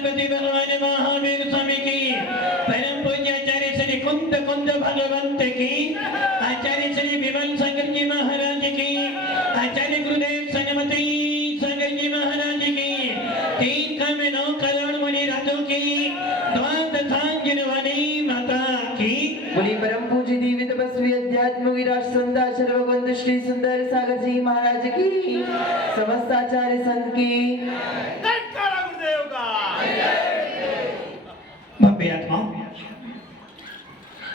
गणपति भगवान महावीर स्वामी की, परम पूज्य आचार्य श्री कुंद कुंद भगवंत की, आचार्य श्री विमल सागर जी महाराज की, आचार्य गुरुदेव सन्मति सागर जी महाराज की, 3 कम 9 करोड़ मुनि राजों की, द्वादशांगिनी माता की। बोली परम पूज्य दिव्य तपस्वी अध्यात्म विराट संत सर्वगुण श्री सुंदर सागर जी महाराज की, समस्त आचार्य संत की। भव्य आत्माओं,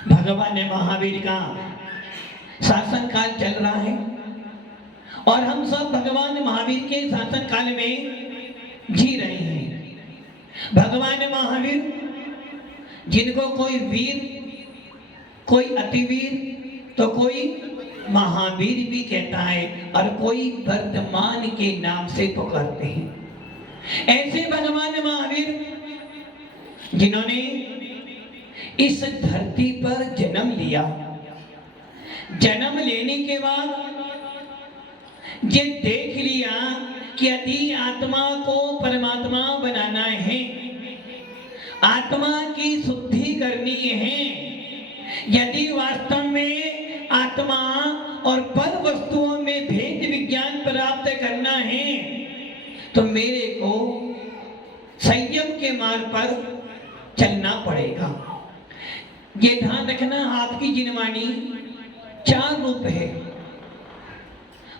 भगवान महावीर का शासन काल चल रहा है और हम सब भगवान महावीर के शासन काल में जी रहे हैं। भगवान महावीर जिनको कोई वीर, कोई अतिवीर तो कोई महावीर भी कहता है और कोई वर्तमान के नाम से पुकारते हैं। ऐसे भगवान महावीर जिन्होंने इस धरती पर जन्म लिया, जन्म लेने के बाद ये देख लिया कि यदि आत्मा को परमात्मा बनाना है, आत्मा की शुद्धि करनी है, यदि वास्तव में आत्मा और पर वस्तुओं में भेद विज्ञान प्राप्त करना है तो मेरे को संयम के मार्ग पर चलना पड़ेगा। ये ध्यान रखना, हाथ की जिनवानी 4 रूप है।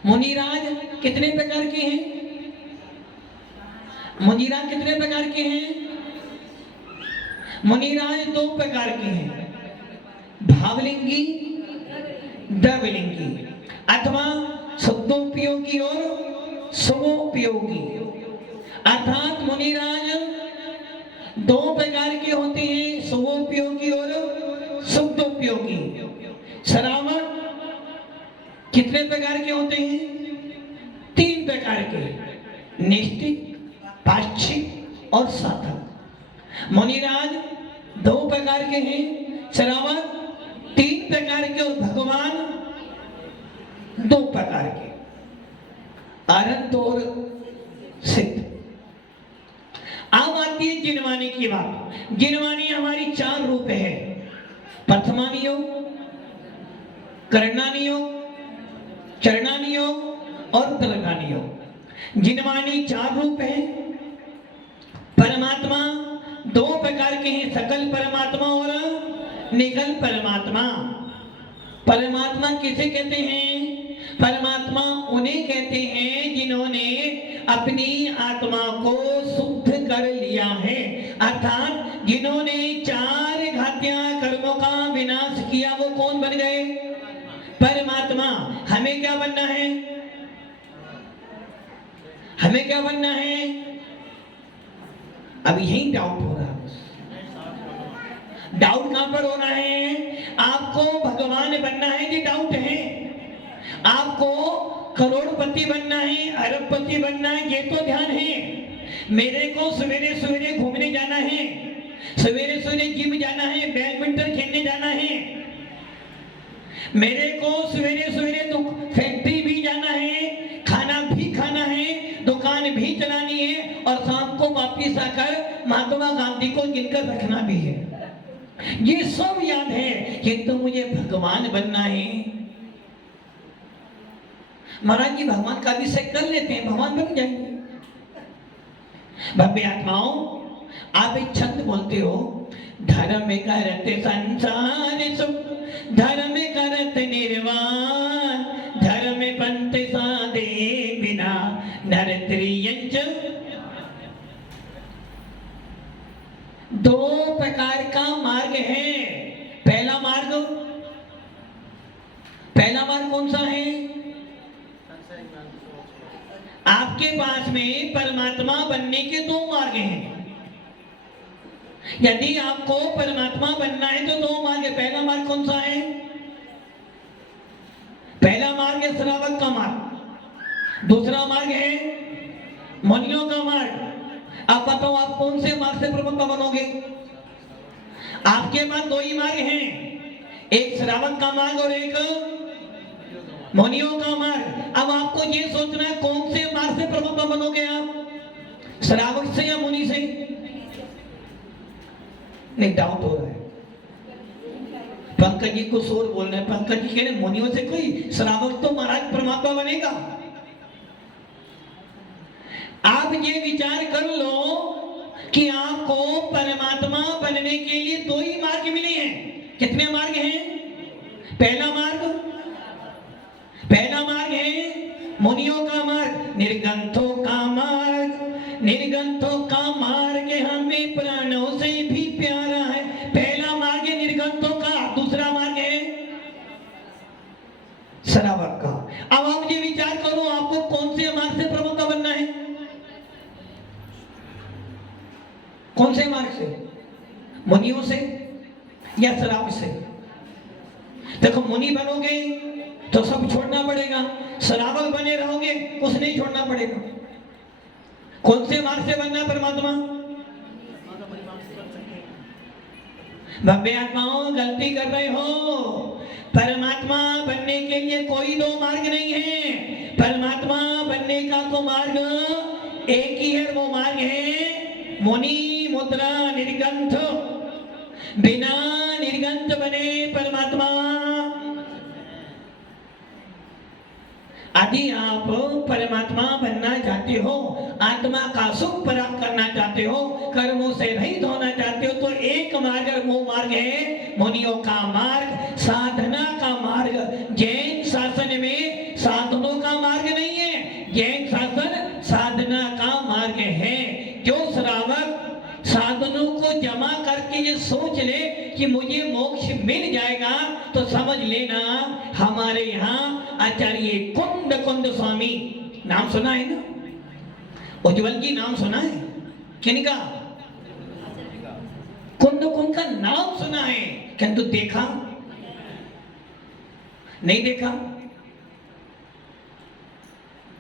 मुनिराज कितने प्रकार के हैं? मुनिराज कितने प्रकार के हैं? मुनिराज 2 प्रकार के हैं, भावलिंगी, द्रवलिंगी, अथवा शुद्धोपयोगी और शुभोपयोगी। अर्थात मुनिराज 2 प्रकार के होते हैं, शुभोपयोगी और शुद्धोपयोगी। श्रावण कितने प्रकार के होते हैं? 3 प्रकार के, निष्ठिक, पाक्षिक और साधक। मुनिराज 2 प्रकार के हैं, श्रावण 3 प्रकार के और भगवान 2 प्रकार के, अनंत और सिद्ध। अब आती है जिनवानी की बात। जिनवानी हमारी 4 रूप है, प्रथमानी योग, करणानी योग, चरणानी योग और तर्कानी योग। जिनवानी 4 रूप है। परमात्मा 2 प्रकार के हैं, सकल परमात्मा और निगल परमात्मा। परमात्मा किसे कहते हैं? परमात्मा उन्हें कहते हैं जिन्होंने अपनी आत्मा को शुद्ध कर लिया है, अर्थात जिन्होंने 4 घातियां कर्मों का विनाश किया। वो कौन बन गए? परमात्मा। हमें क्या बनना है? हमें क्या बनना है? अब यही डाउट हो रहा है। डाउट कहां पर हो रहा है? आपको भगवान बनना है, ये डाउट है। आपको करोड़पति बनना है, अरबपति बनना है, ये तो ध्यान है। मेरे को सवेरे सवेरे घूमने जाना है, सवेरे सवेरे जिम जाना है, बैडमिंटन खेलने जाना है, मेरे को सवेरे सवेरे तो फैक्ट्री भी जाना है, खाना भी खाना है, दुकान भी चलानी है और शाम को वापिस आकर महात्मा गांधी को गिनकर रखना भी है। ये सब याद है, किंतु मुझे भगवान बनना है। महाराज जी भगवान का अभिषेक कर लेते हैं, भगवान बन जाएंगे। भव्य आत्माओं, आप एक छंद बोलते हो, धर्म करत संसार सुख, धर्म करत निर्वाण, धर्म पंथ साधे बिना नर त्रियंच। 2 प्रकार का मार्ग है। पहला मार्ग कौन सा है? आपके पास में परमात्मा बनने के 2 मार्ग हैं। यदि आपको परमात्मा बनना है तो 2 मार्ग है। पहला मार्ग कौन सा है? पहला मार्ग है श्रावक का मार्ग, दूसरा मार्ग है मुनियों का मार्ग। अब बताओ आप कौन से मार्ग से परमात्मा बनोगे? आपके पास 2 ही मार्ग हैं, एक श्रावक का मार्ग और एक मुनियों का मार्ग। अब आपको ये सोचना है कौन से मार्ग से परमात्मा बनोगे आप, श्रावक से या मुनि से? नहीं, डाउट हो रहा है। पंकज जी को शोर बोल रहे हैं। पंकज जी कह रहे मुनियों से कोई श्रावक तो महाराज परमात्मा बनेगा। आप ये विचार कर लो कि आपको परमात्मा बनने के लिए दो ही मार्ग मिले हैं। कितने मार्ग हैं? पहला मार्ग है मुनियों का मार्ग, निर्गंथों का मार्ग। निर्गंथों का मार्ग हमें प्राणों से भी प्यारा है। पहला मार्ग है निर्गंथों का, दूसरा मार्ग है श्रावक का। अब आप ये विचार करो आपको कौन से मार्ग से प्रवक्ता बनना है? कौन से मार्ग से? मुनियों से या श्रावक से? देखो, मुनि बनोगे तो सब छोड़ना पड़ेगा, श्रावक बने रहोगे कुछ नहीं छोड़ना पड़ेगा। कौन से मार्ग से बनना परमात्मा? भव्य आत्माओं, गलती कर रहे हो। परमात्मा बनने के लिए कोई दो मार्ग नहीं है। परमात्मा बनने का तो मार्ग एक ही है, वो मार्ग है मुनि मुद्रा निर्गंथ। बिना निर्गंथ बने परमात्मा। यदि आप परमात्मा बनना चाहते हो, आत्मा का सुख प्राप्त करना चाहते हो, कर्मों से रहित होना चाहते हो, तो एक मार्ग, वो मार्ग है मुनियों का मार्ग, साधना का मार्ग। जैन शासन में साधनों का मार्ग नहीं है, जैन शासन साधना का मार्ग है। जो श्रावक साधनों को जमा करके ये सोच ले कि मुझे मोक्ष मिल जाएगा, तो समझ लेना हमारे यहाँ आचार्य कुंद स्वामी, नाम सुना है ना? उज्जवल जी नाम सुना है? किनका? कुंद का नाम सुना है, किंतु देखा नहीं देखा?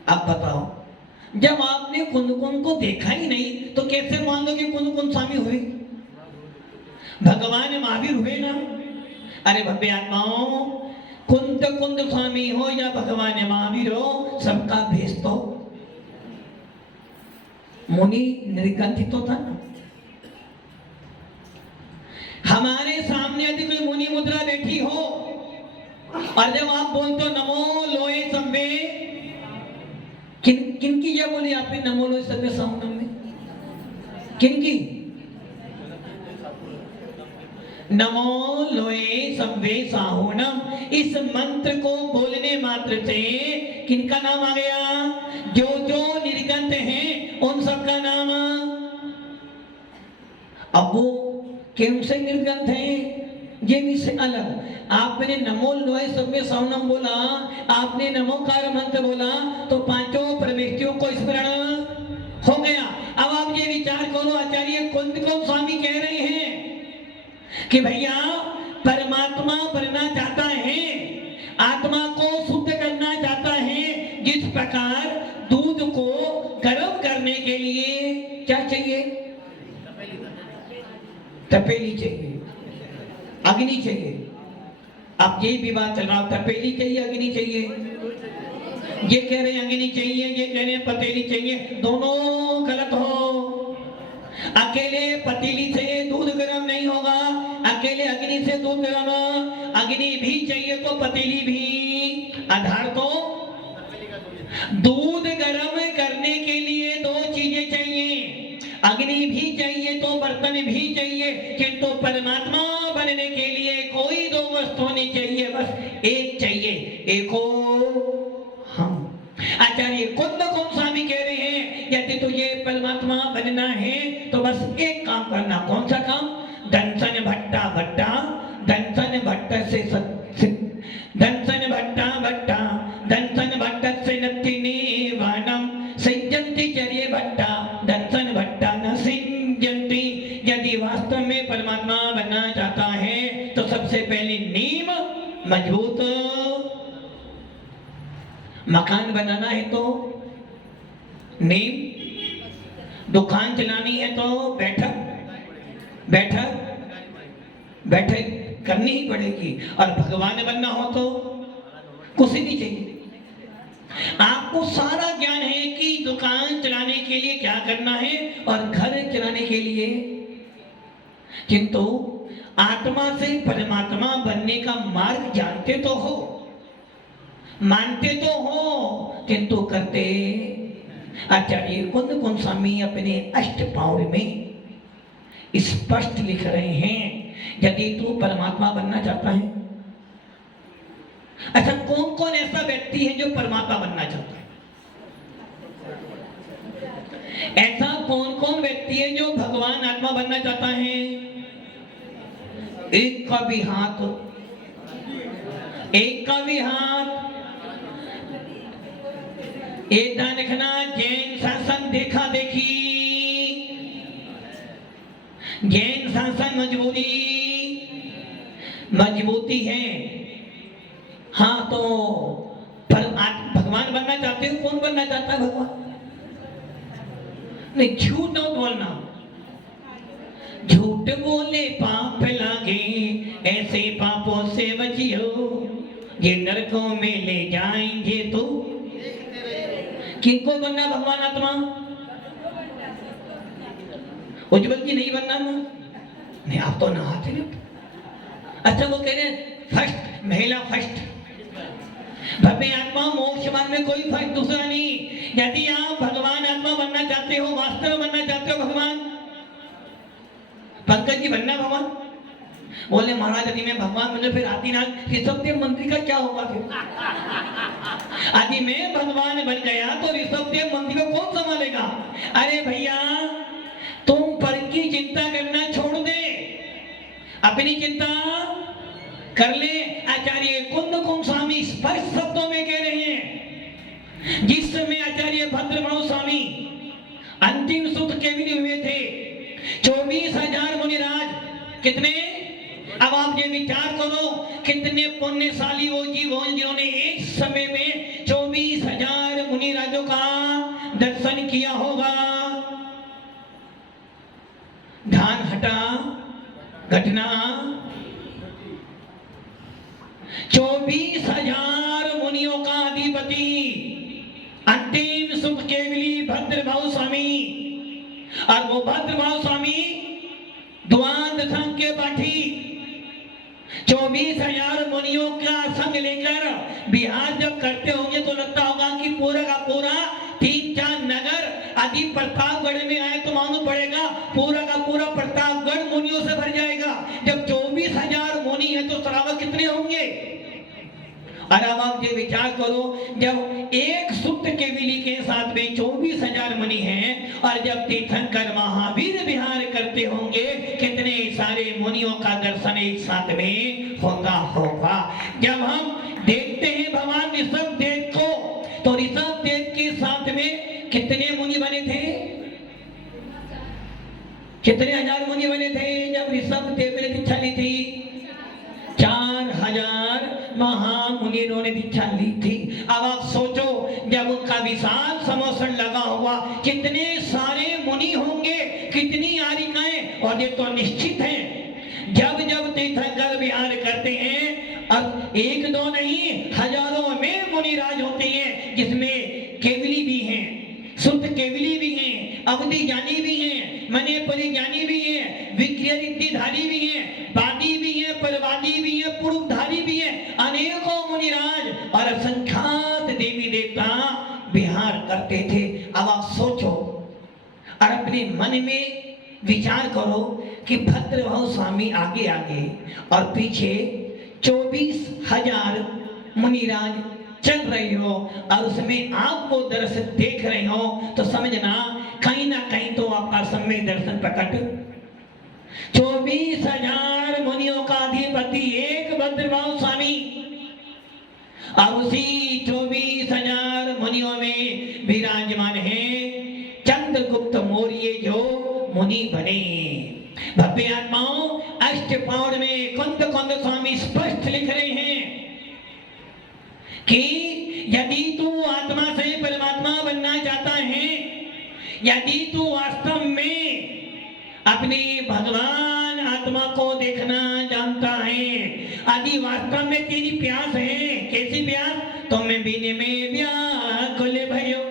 आप बताओ, जब आपने कुंद को देखा ही नहीं तो कैसे मान लो कि कुंद स्वामी हुए? भगवान महावीर हुए ना? अरे भव्य आत्माओं, कुंद स्वामी हो या भगवान महावीर हो, सबका भेष तो मुनि निर्गंथित तो था ना। हमारे सामने यदि कोई मुनि मुद्रा बैठी हो और जब आप बोलते हो नमो लोए संवे, किनकी ये बोली आपने नमो लोए संवे साउंड में? किनकी? नमो लोए संवे साहुनम। इस मंत्र को बोलने मात्र से किनका नाम आ गया? जो जो निर्गंथ हैं उन सबका नाम। अब वो क्यों से निर्गंथ हैं ये विषय अलग। आपने नमो लोए संवे साहुनम बोला, आपने नमोकार मंत्र बोला, तो पांचों परमेष्ठियों को स्मरण हो गया। अब आप ये विचार करो, आचार्य कुंद स्वामी कह रहे हैं कि भैया परमात्मा बनना चाहता है, आत्मा को शुद्ध करना चाहता है, जिस प्रकार दूध को गर्म करने के लिए क्या चाहिए? तपेली चाहिए, अग्नि चाहिए। अब यही विवाद चल रहा, तपेली चाहिए अग्नि चाहिए। ये कह रहे हैं अग्नि चाहिए, ये कह रहे हैं पतीली चाहिए, दोनों गलत हो। अकेले पतीली से दूध गर्म नहीं होगा, अकेले अग्नि से दूध गर्म, अग्नि भी चाहिए तो पतीली भी। आधार तो दूध गर्म करने के लिए दो चीजें चाहिए, अग्नि भी चाहिए तो बर्तन भी चाहिए, किंतु परमात्मा बनने के लिए कोई दो वस्तु नहीं चाहिए, बस एक चाहिए। एको हम। आचार्य कुंद स्वामी कह रहे हैं यदि तुझे परमात्मा बनना है तो बस एक काम करना। कौन सा काम? दंसन भट्टा भट्टा, दंसन भट्ट से दंसन भट्टा भट्टा, दंसन भट्ट से नत्तिनी वानम सिंजंती चर्ये भट्टा, दंसन भट्टा न सिंजंती। यदि वास्तव में परमात्मा बनना चाहता है तो सबसे पहले नींव मजबूत। मकान बनाना है तो नींव, दुकान चलानी है तो बैठक करनी ही पड़ेगी, और भगवान बनना हो तो कुछ नहीं चाहिए। आपको सारा ज्ञान है कि दुकान चलाने के लिए क्या करना है और घर चलाने के लिए किंतु आत्मा से परमात्मा बनने का मार्ग जानते तो हो, मानते तो हो, किंतु करते। आचार्य कुंद कुंद स्वामी अपने अष्टपाउर में स्पष्ट लिख रहे हैं, यदि तू परमात्मा बनना चाहता है। अच्छा, कौन कौन ऐसा व्यक्ति है जो परमात्मा बनना चाहता है? ऐसा कौन कौन व्यक्ति है जो भगवान आत्मा बनना चाहता है? एक का भी हाथ, एक का भी हाथ। एक देखना, जैन शासन देखा देखी, जैन शासन मजबूती है। हाँ, तो भगवान बनना चाहते हो? कौन बनना चाहता है भगवान? नहीं, झूठ न बोलना। झूठ बोले पाप लागे, ऐसे पापों से बचियो, ये नरकों में ले जाएंगे। तो किनको बनना भगवान आत्मा? उज्जवल जी नहीं बनना ना? नहीं, आप तो नहाते ना। अच्छा, वो कह रहे हैं फर्स्ट, महिला फर्स्ट। भव्य आत्मा मोक्ष मार्ग में कोई फर्क दूसरा नहीं। यदि आप भगवान आत्मा बनना चाहते हो, वास्तव में बनना चाहते हो भगवान, पंकज जी बनना भगवान, बोले महाराज यदि मैं भगवान बने फिर आदिनाथ ऋषभदेव मंदिर का क्या होगा? फिर यदि मैं भगवान बन गया तो ऋषभदेव मंदिर को कौन संभालेगा? अरे भैया, तुम पर की चिंता करना छोड़ दे, अपनी चिंता कर ले। आचार्य कुंद कुंद स्वामी स्पष्ट शब्दों में कह रहे हैं। जिस समय आचार्य भद्रभाव स्वामी अंतिम सूत्र के भी हुए थे, 24,000 मुनिराज, कितने? अब आप ये विचार करो, कितने पुण्यशाली वो जीव हो जिन्होंने एक समय में 24,000 मुनिराजों का दर्शन किया होगा। ध्यान हटा घटना, 24,000 मुनियों का अधिपति अंतिम सुख केवली भद्रभाव स्वामी, और वो भद्रभाव स्वामी द्वांद संघ के पाठी 24,000 मुनियों का संग लेकर बिहार जब करते होंगे तो लगता होगा कि पूरा का पूरा 3-4 नगर आदि प्रतापगढ़ में आए तो मालूम पड़ेगा पूरा का पूरा प्रतापगढ़ मुनियों से भर जाएगा। जब 24,000 मुनि है तो श्रावक कितने होंगे? और अब आप ये विचार करो, जब एक सुप्त केवली के साथ में 24,000 मुनि हैं, और जब तीर्थंकर महावीर विहार करते होंगे, कितने सारे मुनियों का दर्शन एक साथ में होता होगा। जब हम देखते हैं भगवान ऋषभदेव को, तो ऋषभदेव के साथ में कितने मुनि बने थे? कितने हजार मुनि बने थे जब ऋषभदेव ने दीक्षा ली थी? 4,000 महामुनि ने दीक्षा ली थी। अब आप सोचो, जब उनका विशाल समोसन लगा हुआ, कितने सारे मुनि होंगे, कितनी आरिकाएं, और ये तो निश्चित है जब जब तीर्थंकर विहार करते हैं, अब 1-2 नहीं, हजारों में मुनिराज होते हैं, जिसमें केवली भी हैं, शुद्ध केवली भी हैं, अवधि ज्ञानी भी हैं, मने परिज्ञानी भी हैं, विक्रिया रिद्धिधारी भी हैं, वादी भी हैं, परवादी भी हैं, पुरुषधारी भी हैं, अनेकों मुनिराज और असंख्यात देवी देवता विहार करते थे। अब आप सोचो और अपने मन में विचार करो कि भद्रभाव स्वामी आगे आगे और पीछे 24,000 मुनिराज चल रहे हो, और उसमें आप वो दर्शन देख रहे हो, तो समझना कहीं ना कहीं तो आपका सम्यक दर्शन प्रकट। 24,000 मुनियों का अधिपति एक भद्रभाव स्वामी, और उसी 24,000 मुनियों में विराजमान है चंद्रगुप्त मौर्य जो मुनि बने। भव्य आत्माओं, अष्टपाउर में कुंद कुंद स्वामी स्पष्ट लिख रहे हैं कि यदि तू आत्मा से परमात्मा बनना चाहता है, यदि तू वास्तव में अपने भगवान आत्मा को देखना जानता है, यदि वास्तव में तेरी प्यास है, कैसी प्यास? तो मैं बिन में व्याकुल भयो,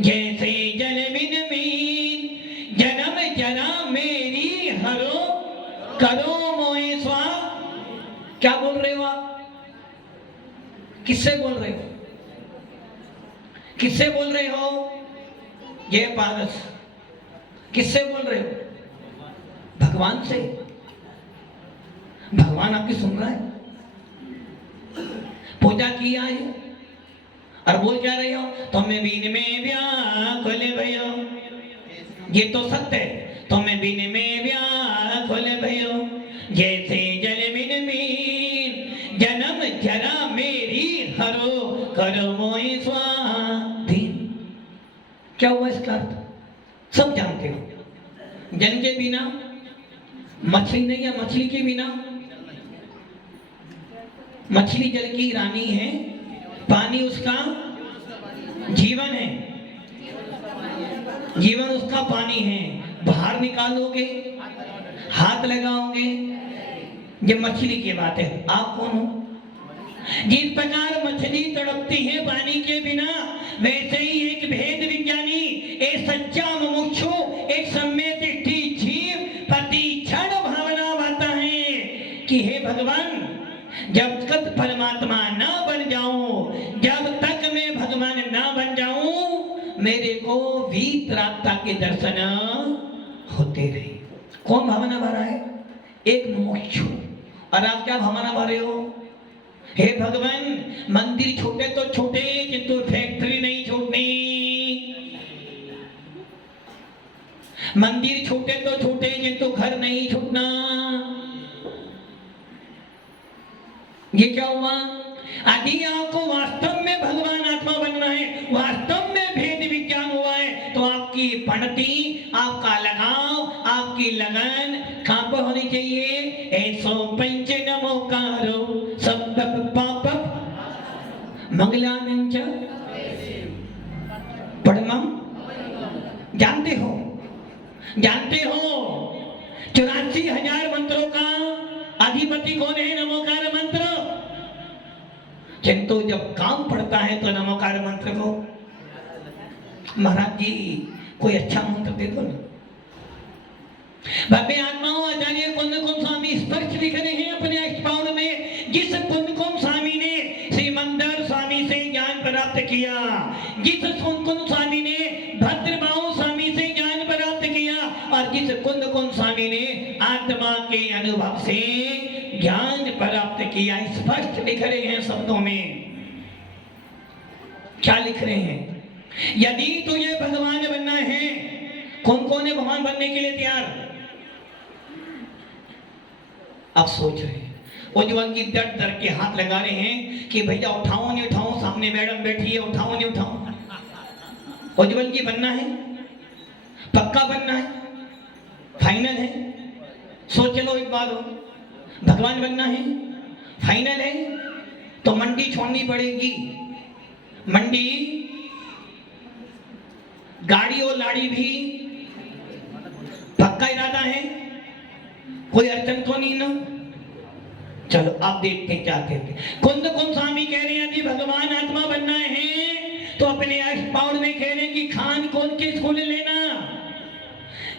जैसे जल बिन मीन, जन्म जरा मेरी हरो करो मोहि स्वा। क्या बोल रहे हो आप? किससे बोल रहे हो? किससे बोल रहे हो? ये पारस किससे बोल रहे हो? भगवान से। भगवान आपकी सुन रहा है। पूजा किया है और बोल क्या रहे हो? तुम्हें बीन में व्याकुल भयो। ये तो सत्य है। तुम्हें बीन में व्याकुल भयो, जैसे जल बिन मीन, जन्म जरा मेरी हरो, करो मोहि स्वाधीन। क्या हुआ इसका अर्थ? सब जानते हो। जल के बिना मछली नहीं है, मछली के बिना मछली जल की रानी है, पानी उसका जीवन है, जीवन उसका पानी है। बाहर निकालोगे, हाथ लगाओगे, ये मछली की बात है। आप कौन हो? जिस प्रकार मछली तड़पती है पानी के बिना, वैसे ही एक भेद विज्ञानी, एक सच्चा मुमुक्षु, एक सम्यक दृष्टि जीव प्रति क्षण भावना भाता है कि हे भगवान, जब तक परमात्मा ना बन जाऊं, जब तक मैं भगवान ना बन जाऊं, मेरे को वीतरागता के दर्शन होते रहे। कौन भावना भरा है? एक मुमुक्षु। और आप क्या भावना भरे हो? हे भगवान, मंदिर छोटे तो छोटे, किंतु फैक्ट्री नहीं छोड़नी। मंदिर छोटे तो छोटे, किंतु घर नहीं छूटना। ये क्या हुआ? यदि आपको वास्तव में भगवान आत्मा बनना है, वास्तव में भेद विज्ञान हुआ है, तो आपकी पंडिती, आपका लगाव, आपकी लगन कहां पर होनी चाहिए? ऐसो पंच नमोकारो शब्द पाप मंगलानंच पढ़मम। जानते हो, जानते हो 84,000 मंत्रों का अधिपति कौन है? नमोकार मंत्र। किंतु जब काम पड़ता है तो नमोकार मंत्र को, महाराज जी कोई अच्छा मंत्र दे दो ना। भव्य आत्माओं, आचार्य कुंद कुंद स्वामी स्पष्ट लिख रहे हैं अपने अष्टपाउन में, जिस कुंद कुंद स्वामी ने श्रीमंदर स्वामी से ज्ञान प्राप्त किया, जिस कुंद कुंद स्वामी ने भद्रबाहु स्वामी से ज्ञान प्राप्त किया, और जिस कुंद कुंद स्वामी ने आत्मा के अनुभव से ज्ञान प्राप्त किया, स्पष्ट लिख रहे हैं शब्दों में। क्या लिख रहे हैं? यदि तुझे भगवान बनना है, कौन कौन है भगवान बनने के लिए तैयार? आप सोच रहे हैं, उज्जवल जी डर डर के हाथ लगा रहे हैं कि भैया उठाऊं नहीं उठाऊं, सामने मैडम बैठी है, उठाऊं नहीं उठाऊं। उज्जवल जी बनना है, पक्का बनना है, फाइनल है? सोच लो एक बार, हो भगवान बनना है, फाइनल है, तो मंडी छोड़नी पड़ेगी। मंडी, गाड़ी और लाड़ी भी पक्का इरादा है, कोई अड़चन तो नहीं ना? चलो आप देखते हैं क्या कहते हैं। कुंद कुंद स्वामी कह रहे हैं कि भगवान आत्मा बनना है तो अपने अष्टपाउर में कह रहे हैं कि खान खोल के स्कूल लेना।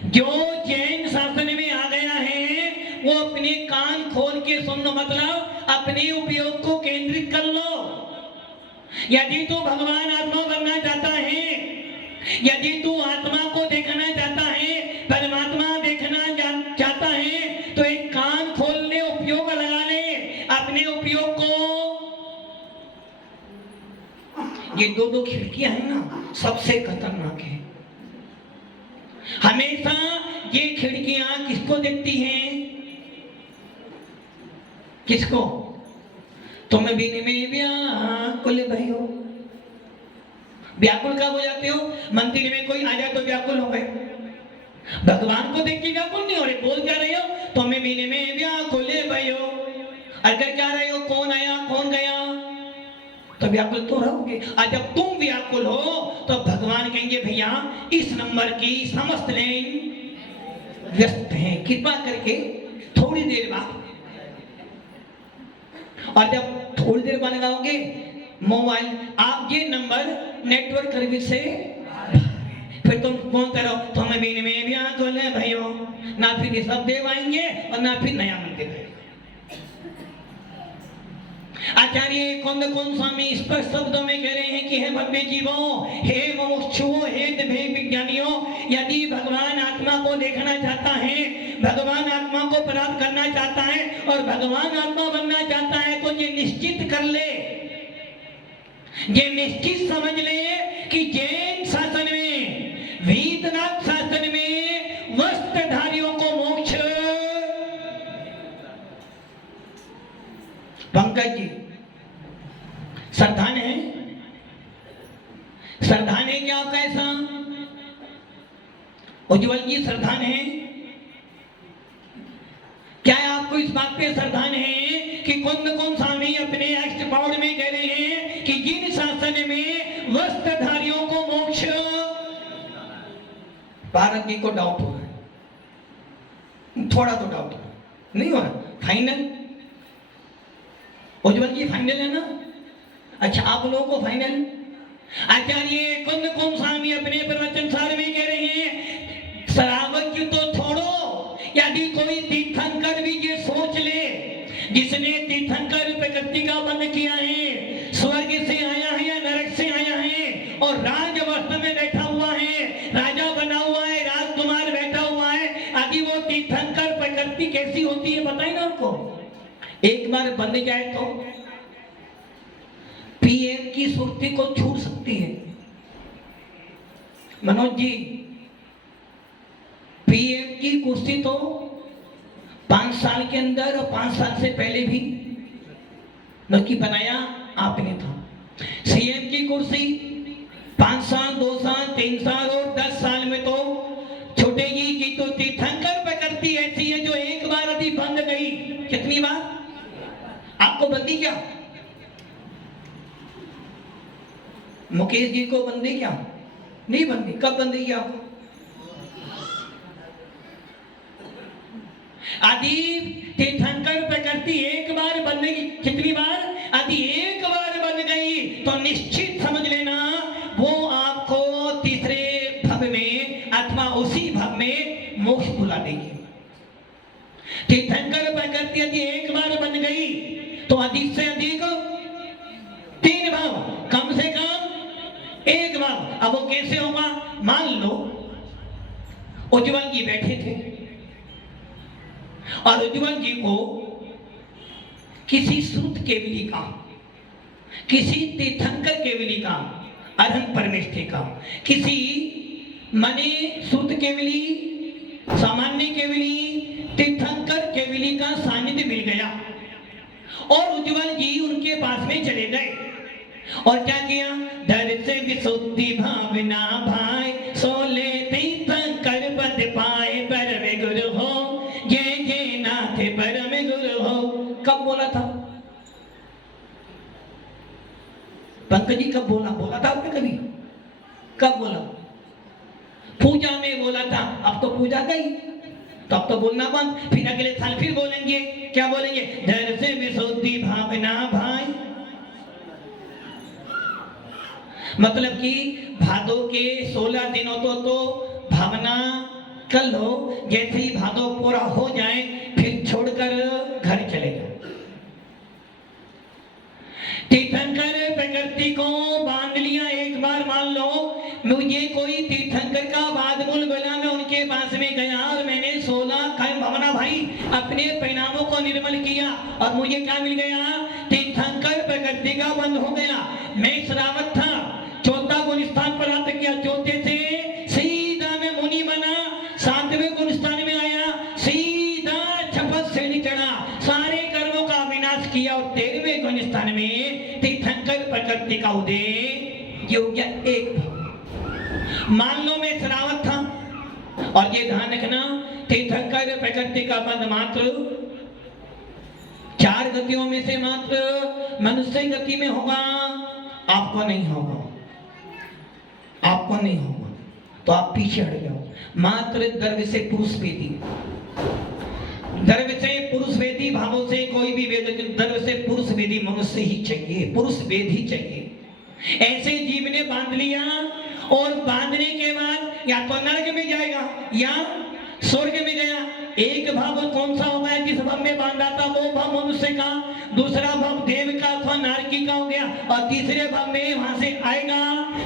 जो जैन शासन में आ गया है वो अपने कान खोल के सुन लो, मतलब अपने उपयोग को केंद्रित कर लो। यदि तू भगवान आत्मा बनना चाहता है, यदि तू आत्मा को देखना चाहता है, परमात्मा देखना चाहता है, तो एक कान खोल ले, उपयोग लगा ले अपने उपयोग को। ये दो खिड़कियां हैं ना, सबसे खतरनाक है। हमेशा ये खिड़कियां किसको देखती हैं? किसको? तुम बिन में व्याकुल भयो। व्याकुल कब हो जाते हो? मंदिर में कोई आ जाए तो व्याकुल हो गए। भगवान को देख के व्याकुल नहीं हो रहे। बोल क्या रहे हो? तुम्हें बिन में व्याकुल भयो। अगर क्या रहे हो, कौन आया कौन गया, तो व्याकुल तो रहोगे। और जब तुम व्याकुल हो तो भगवान कहेंगे भैया इस नंबर की समस्त लाइन व्यस्त है, कृपा करके थोड़ी देर बाद। और जब थोड़ी देर बाद लगाओगे मोबाइल, आप ये नंबर नेटवर्क सर्विस से फिर तुम बोलते रहो तुम बीन में भी आंख खोले भाइयों, ना फिर ये सब देव आएंगे और ना फिर नया मंदिर आएगा। आचार्य कुंद स्वामी स्पष्ट शब्दों में कह रहे हैं कि हे भव्य जीवों, हे मुमुक्षुओं, हे दिव्य विज्ञानियों, यदि भगवान आत्मा को देखना चाहता है, भगवान आत्मा को प्राप्त करना चाहता है और भगवान आत्मा बनना चाहता है तो ये निश्चित कर ले, ये निश्चित समझ ले कि जैन शासन में, वीतनाथ शासन में वस्त्रधारियों को मोक्ष। पंकज जी श्रद्धान है, श्रद्धान है क्या आपका ऐसा? उज्जवल जी श्रद्धान है क्या? आपको इस बात पे श्रद्धान है कि कुंद स्वामी अपने एक्सपाउंड में कह रहे हैं कि जिन शासन में वस्त्रधारियों को मोक्ष। भारत जी को डाउट हो रहा है, थोड़ा तो डाउट नहीं हो रहा, फाइनल? उज्जवल जी फाइनल है ना? अच्छा आप लोगों को फाइनल? आचार्य कुंद स्वामी अपने प्रवचन सार में कह रहे हैं शरावत की तो छोड़ो, यदि कोई तीर्थंकर भी ये सोच ले जिसने तीर्थंकर प्रकृति का बंद किया है, स्वर्ग से आया है या नरक से आया है और राजवस्थ में बैठा हुआ है, राजा बना हुआ है, राजकुमार बैठा हुआ है, यदि वो तीर्थंकर प्रकृति कैसी होती है बताए ना आपको। एक बार बंद जाए तो पीएम की सुर्ती को छूट सकती है। मनोज जी पीएम की कुर्सी तो 5 साल के अंदर और 5 साल से पहले भी नकी बनाया आपने था। सीएम की कुर्सी 5 साल, 2 साल, 3 साल और 10 साल में तो छूटेगी की। तो तीर्थंकर प्रकृति ऐसी है जो एक बार यदि बंद गई, कितनी बार आपको बंदी क्या? मुकेश जी को बंदी क्या? नहीं बंदी। कब बंदी क्या? आदि तीर्थंकर प्रकृति एक बार बन गई, कितनी बार? आदि एक बार बन गई तो निश्चित समझ लेना वो आपको तीसरे भव में अथवा उसी भव में मोक्ष बुला देगी। तीर्थंकर प्रकृति यदि एक बार बन गई तो अधिक से अधिक 3 भाव, कम से कम 1 भाव। अब वो कैसे होगा? मान लो उज्जवल जी बैठे थे और उज्जवल जी को किसी श्रुत केवली का, किसी तीर्थंकर केवली का, अरहंत परमेष्ठी का, किसी मने श्रुत केवली, सामान्य केवली, तीर्थंकर केवली का सानिध्य मिल गया और उज्जवल जी उनके पास में चले गए और क्या किया? धर से विशुद्धि भावना भाई, सोले तीर्थंकर पद पाए, परम गुरु हो, जय जय नाथ परम गुरु हो। कब बोला था पंकज जी? कब बोला? बोला था आपने कभी? कब बोला? पूजा में बोला था। अब तो पूजा गई तो अब तो बोलना बंद, फिर अगले साल फिर बोलेंगे। क्या बोलेंगे? धर से विशुद्धि भावना भाई। मतलब कि भादो के 16 दिनों तो भावना कर लो, जैसे ही भादो पूरा हो जाए फिर छोड़कर घर चले जाओ। तीर्थंकर प्रकृति को बांध लिया एक बार। मान लो मुझे कोई तीर्थंकर का बादमुल बोला, मैं उनके पास में गया और मैंने 16 भावना भाई अपने परिणामों को निर्मल किया और मुझे क्या मिल गया? तीर्थंकर प्रकृति का बंद हो गया। मैं श्रावक था, 4था गुण स्थान प्राप्त किया, 4थे से सीधा मैं मुनि बना, 7वें गुण स्थान में आया, सीधा छपत श्रेणी चढ़ा, सारे कर्मों का विनाश किया और 13वें गुण स्थान में तीर्थंकर प्रकृति का उदय हो गया। एक मान लो मैं श्रावक था और ये ध्यान रखना तीर्थंकर प्रकृति का बंध मात्र 4 गतियों में से मात्र मनुष्य गति में होगा, आपको नहीं होगा, आपको नहीं होगा तो आप पीछे हट जाओ। मात्र द्रव्य से पुरुष वेदी, द्रव्य से पुरुष वेदी भावों से कोई भी वेद, द्रव्य से पुरुष वेदी मनुष्य ही चाहिए, पुरुष वेद ही चाहिए। ऐसे जीव ने बांध लिया और बांधने के बाद या तो नरक में जाएगा या स्वर्ग में गया। एक भव कौन सा होगा? जिस भव में बांधा था वो भव मनुष्य का, दूसरा भव देव का अथवा नारकी का हो गया, और तीसरे भव में वहां से आएगा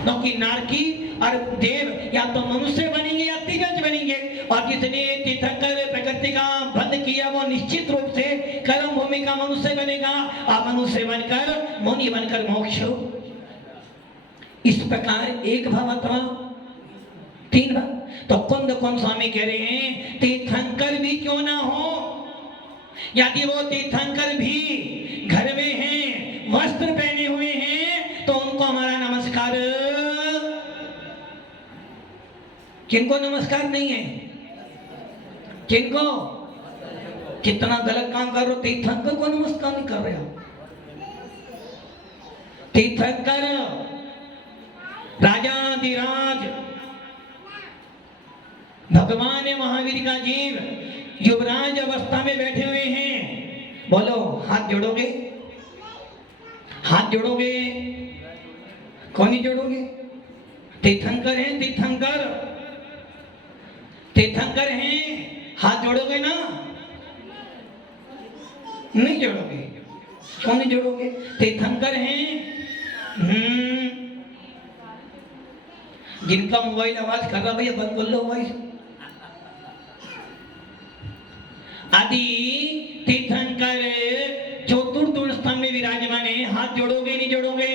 क्योंकि नारकी और देव या तो मनुष्य बनेंगे या दिग्गज बनेंगे। और जिसने तीर्थंकर प्रकृति का बंध किया वो निश्चित रूप से कर्म भूमि का मनुष्य बनेगा, और मनुष्य बनकर मुनि बनकर मोक्ष। इस प्रकार एक भव अथवा तीन भव। तो कुंद कुंद स्वामी कह रहे हैं तीर्थंकर भी क्यों ना हो, यदि वो तीर्थंकर भी घर में हैं, वस्त्र पहने हुए हैं, तो उनको हमारा नमस्कार। किनको नमस्कार नहीं है? किनको? कितना गलत काम कर रहे हो, तीर्थंकर को नमस्कार नहीं कर रहे हो। तीर्थंकर राजाधिराज भगवान महावीर का जीव युवराज अवस्था में बैठे हुए हैं। बोलो हाथ जोड़ोगे? हाथ जोड़ोगे? कौन ही जोड़ोगे? तीर्थंकर हैं, तीर्थंकर तीर्थंकर हैं, हाथ जोड़ोगे ना? नहीं जोड़ोगे। क्यों नहीं जोड़ोगे? तीर्थंकर हैं। जिनका मोबाइल आवाज कर रहा भैया बंद कर लो मोबाइल। आदि तीर्थंकर चतुर्थ स्थान में विराजमान है। हाथ जोड़ोगे नहीं जोड़ोगे?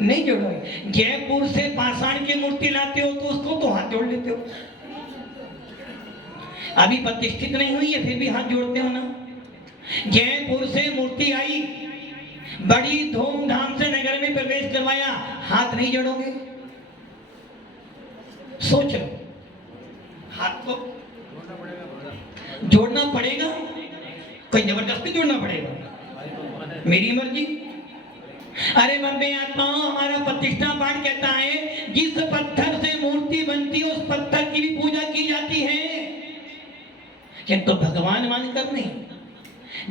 नहीं जोड़ोगे। जयपुर से पाषाण की मूर्ति लाते हो तो उसको तो हाथ जोड़ लेते हो। अभी प्रतिष्ठित नहीं हुई है फिर भी हाथ जोड़ते हो ना। जयपुर से मूर्ति आई, बड़ी धूमधाम से नगर में प्रवेश करवाया, हाथ नहीं जोड़ोगे? सोच लो, हाथ को जोड़ना पड़ेगा। कोई जबरदस्ती जोड़ना पड़ेगा? मेरी मर्जी। अरे बंदे आत्माओं, हमारा प्रतिष्ठा पाठ कहता है जिस पत्थर से मूर्ति बनती है उस पत्थर की भी पूजा की जाती है, किंतु तो भगवान मानकर नहीं।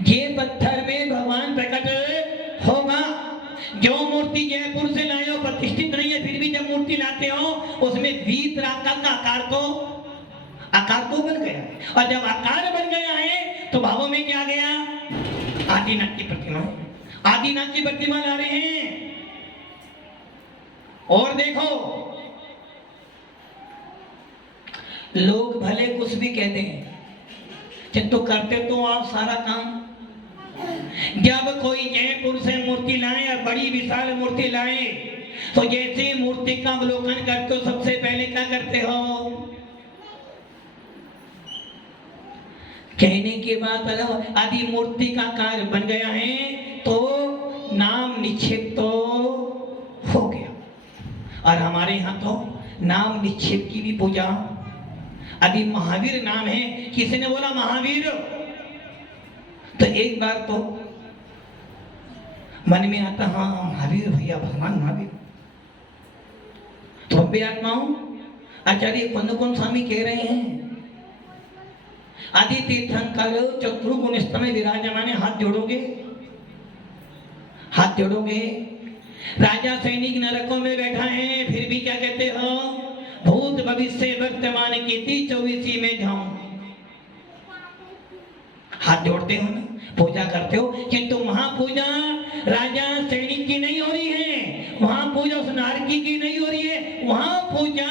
ये पत्थर में भगवान प्रकट होगा। जो मूर्ति जयपुर से लाए हो प्रतिष्ठित नहीं है, फिर भी जब मूर्ति लाते हो उसमें वीतराग का आकार तो बन गया, और जब आकार बन गया है तो भावों में क्या गया? आदिनाथ की प्रतिमा। आदिनाथ की प्रतिमा ला रहे हैं। और देखो लोग भले कुछ भी कहते हैं किंतु करते तो आप सारा काम। जब कोई जयपुर से मूर्ति लाए और बड़ी विशाल मूर्ति लाए तो जैसे मूर्ति का अवलोकन करते हो सबसे पहले क्या करते हो? कहने के बाद आदि मूर्ति का कार्य बन गया है तो नाम निक्षेप तो हो गया। और हमारे यहाँ तो नाम निक्षेप की भी पूजा। आदि महावीर नाम है, किसी ने बोला महावीर तो एक बार तो मन में आता हाँ महावीर भैया भगवान महावीर। तो अभी आत्माओं आचार्य कुंद स्वामी कह रहे हैं आदि तीर्थंकर चतुर्गुण स्थ में विराजमान। हाथ जोड़ोगे? हाथ जोड़ोगे? राजा सैनिक नरकों में बैठा है फिर भी क्या कहते हो? भूत भविष्य वर्तमान की 24 में जाऊं। हाथ जोड़ते हो ना, पूजा करते हो, किंतु वहां पूजा राजा सैनिक की नहीं हो रही है, वहां पूजा उस नारकी की नहीं हो रही है, वहां पूजा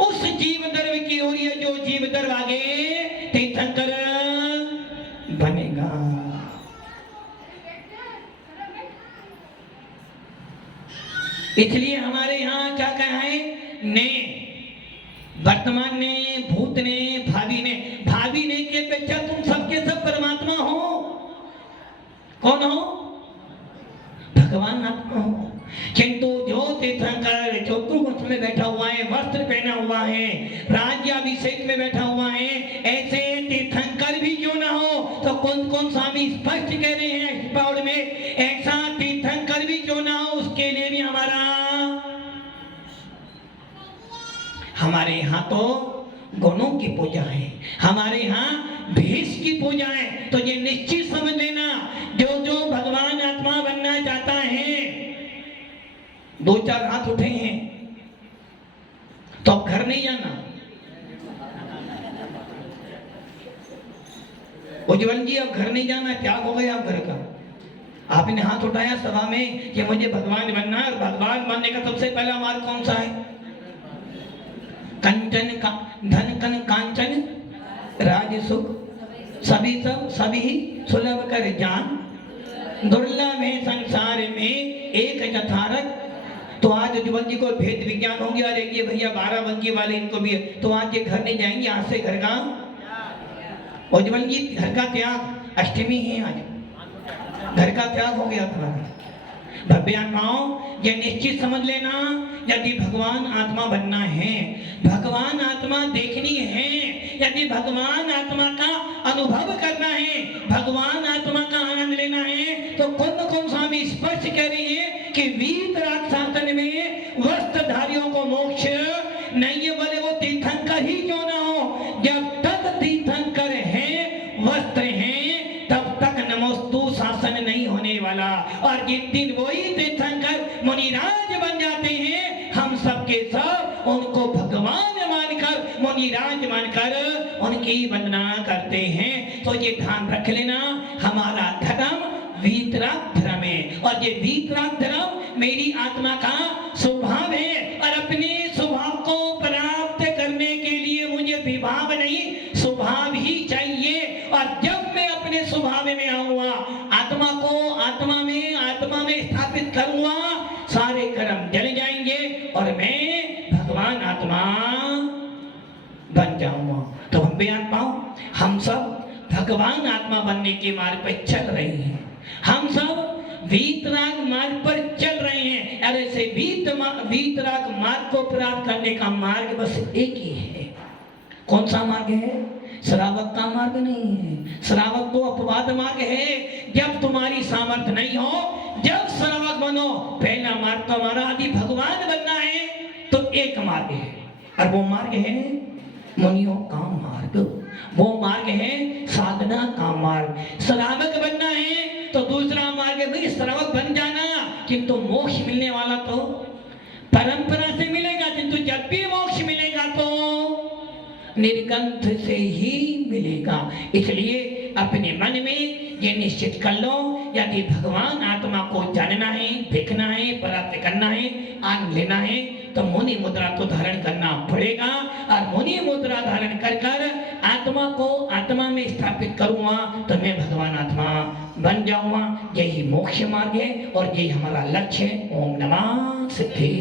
उस जीव द्रव्य की हो रही है जो जीव द्रव्य आगे तीर्थंकर बनेगा। इसलिए हमारे यहाँ क्या कहा है? ने, वर्तमान ने, भूत ने, भावी ने। भावी ने के अपेक्षा तुम सबके सब परमात्मा हो। कौन हो? भगवान आत्मा हो। किंतु जो तीर्थंकर चतुर्गुण में बैठा हुआ है, वस्त्र पहना हुआ है, राज्याभिषेक में बैठा हुआ है, ऐसे तीर्थंकर भी क्यों ना हो? तो कौन स्वामी स्पष्ट कह रहे हैं पौड़ में, ऐसा तीर्थंकर भी क्यों ना हो, उसके लिए भी हमारे यहाँ तो गुणों की पूजा है, हमारे यहाँ भेष की पूजा है। तो ये निश्चित समझ लेना, जो जो भगवान आत्मा बनना चाहता है, 2-4 हाथ उठे हैं, तो अब घर नहीं जाना। उज्जवल जी अब घर नहीं जाना, त्याग हो गया अब घर का। आपने हाथ उठाया सभा में कि मुझे भगवान बनना है, और भगवान बनने का सबसे पहला मार्ग कौन सा है? कंचन का धन कन कांचन राज सुख सभी सुलभ कर जान, दुर्लभ है संसार में एक यथार्थ। तो आज उज्जवल जी को भेद विज्ञान होंगे, और एक ये भैया 12 बंकी वाले इनको भी, तो आज ये घर नहीं जाएंगे, आज से घर का उज्जवल जी घर का त्याग। अष्टमी है आज, घर का त्याग हो गया तुम्हारा। भव्यात्माओं ये निश्चित समझ लेना, यदि भगवान आत्मा बनना है, भगवान आत्मा देखनी है, यदि भगवान आत्मा का अनुभव करना है, भगवान आत्मा का आनंद लेना है, तो कुंभ स्वामी स्पष्ट कह रही है कि वीतराग शासन में वस्त्रधारियों को मोक्ष नहीं है, बोले वो तीर्थंकर ही क्यों ना हो। जब तक तीर्थंकर है, वस्त्र हैं, तब तक नमोस्तु शासन नहीं होने वाला। और जिस दिन वही तीर्थंकर मुनिराज बन जाते हैं, हम सबके सब उनको भगवान मानकर, मुनिराज मानकर उनकी वंदना करते हैं। तो ये ध्यान रख लेना, हमारा धर्म वीतराग धर्म है, और ये वीतराग धर्म मेरी आत्मा का स्वभाव है। और अपने स्वभाव को प्राप्त करने के लिए मुझे विभाव नहीं, स्वभाव ही चाहिए। और जब मैं अपने स्वभाव में आऊंगा, आत्मा को आत्मा में स्थापित करूंगा, सारे कर्म जल जाएंगे और मैं भगवान आत्मा बन जाऊंगा। तो हम भी आत्माओं, हम सब भगवान आत्मा बनने के मार्ग पर चल रहे हैं, हम सब वीतराग मार्ग पर चल रहे हैं। और ऐसे वीतराग मार्ग को प्राप्त करने का मार्ग बस एक ही है। कौन सा मार्ग है? श्रावक का मार्ग नहीं है, श्रावक तो अपवाद मार्ग है। जब तुम्हारी सामर्थ्य नहीं हो, जब श्रावक बनो। पहला मार्ग तो हमारा यदि भगवान बनना है तो एक मार्ग है, और वो मार्ग है मुनियों का मार्ग, वो मार्ग है साधना का मार्ग। श्रावक बनना है तो दूसरा मार्ग है भाई श्रावक बन जाना, किंतु मोक्ष मिलने वाला तो परंपरा से मिलेगा, किंतु जब भी मोक्ष मिलेगा तो निर्गंथ से ही मिलेगा। इसलिए अपने मन में ये निश्चित कर लो, यदि भगवान आत्मा को जानना है, देखना है, प्राप्त करना है, आनंद लेना है, तो मुनि मुद्रा तो धारण करना पड़ेगा। और मुनि मुद्रा धारण कर कर आत्मा को आत्मा में स्थापित करूंगा तो मैं भगवान आत्मा बन जाऊंगा। यही मोक्ष मार्ग है और यही हमारा लक्ष्य है। ओम नमः सिद्धि।